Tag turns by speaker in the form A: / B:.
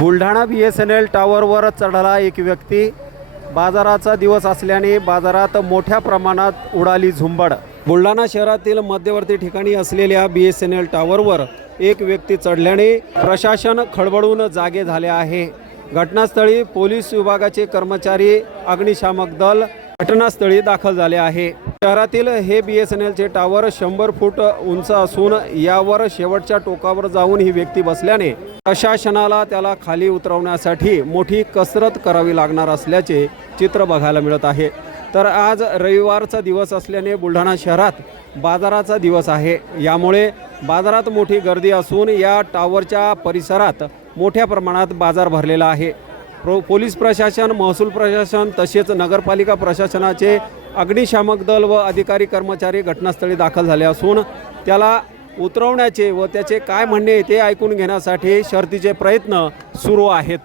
A: Buldhana B S N L टावरवर चढला एक व्यक्ती. बाजाराचा दिवस असल्याने बाजारात मोठ्या प्रमाणात उडाली झुंबड. बुलढाणा शहरातील मध्यवर्ती ठिकाणी असलेल्या बी एस एन एल टावरवर एक व्यक्ती चढल्याने प्रशासन खळबळून जागे झाले आहे. घटनास्थळी पोलीस विभागाचे कर्मचारी अग्निशामक दल घटनास्थळी दाखल झाले आहे. शहरातील हे बी एस एन एलचे टावर शंभर फूट उंच असून यावर शेवटच्या टोकावर जाऊन ही व्यक्ती बसल्याने प्रशासनाला त्याला खाली उतरवण्यासाठी मोठी कसरत करावी लागणार असल्याचे चित्र बघायला मिळत आहे. तर आज रविवारचा दिवस असल्याने बुलढाणा शहरात बाजाराचा दिवस आहे. यामुळे बाजारात मोठी गर्दी असून या टावरच्या परिसरात मोठ्या प्रमाणात बाजार भरलेला आहे. प्रो पोलीस प्रशासन महसूल प्रशासन तसेच नगरपालिका प्रशासनाचे अग्निशामक दल व अधिकारी कर्मचारी घटनास्थळी दाखल झाले असून त्याला उतरवण्याचे व त्याचे काय म्हणणे ते ऐकून घेण्यासाठी शर्तीचे प्रयत्न सुरू आहेत.